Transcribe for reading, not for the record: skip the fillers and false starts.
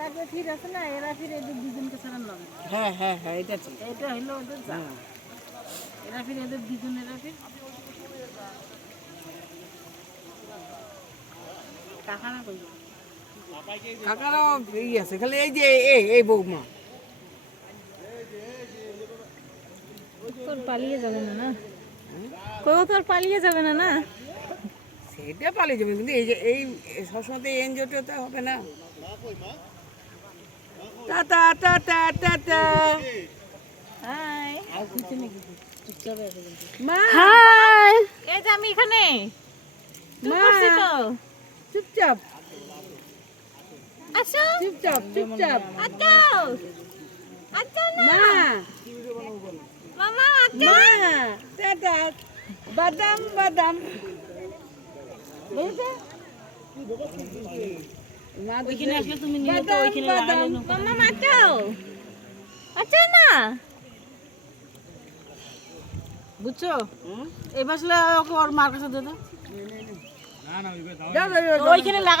এরা যে ফির আছে না, এরা ফির এদের দুজনকে ছাড়া নয়। হ্যাঁ হ্যাঁ হ্যাঁ, এটা ঠিক। এটা হইলো ওদের যা। এরা ফির এদের দুজন, এরা ফির কাকারা কই? কাকারাও এই আছে, খালি এই যে এই বৌমা। তোর পালিয়ে যাবে না, না কেউ তোর পালিয়ে যাবে না, না সেটা পালিয়ে যাবে, কিন্তু এই যে এই সবসময় তো এনজয়টা হবে না। Tata tata tata. হাই আর কিছু নেই, কিছু চুপচাপ আছে কিন্তু। মা হাই, এই যে আমি এখানে মা করছি তো। চুপচাপ আসো, চুপচাপ চুপচাপ। আচ্ছা আচ্ছা না মা মামা, আচ্ছা মা টাটা। বাদাম বাদাম। বুঝছো? না ওইখানে আসলে তুমি নিয়ে তো বাদাম ওইখানে বাদাম। লাগালে নৌকা। মামা, আচ্ছা আচ্ছা না বুঝছো? এই বাসলে ওকে ওর মার কাছে দে দাও। দাও, দাও, দাও, দাও। ওইখানে লাগা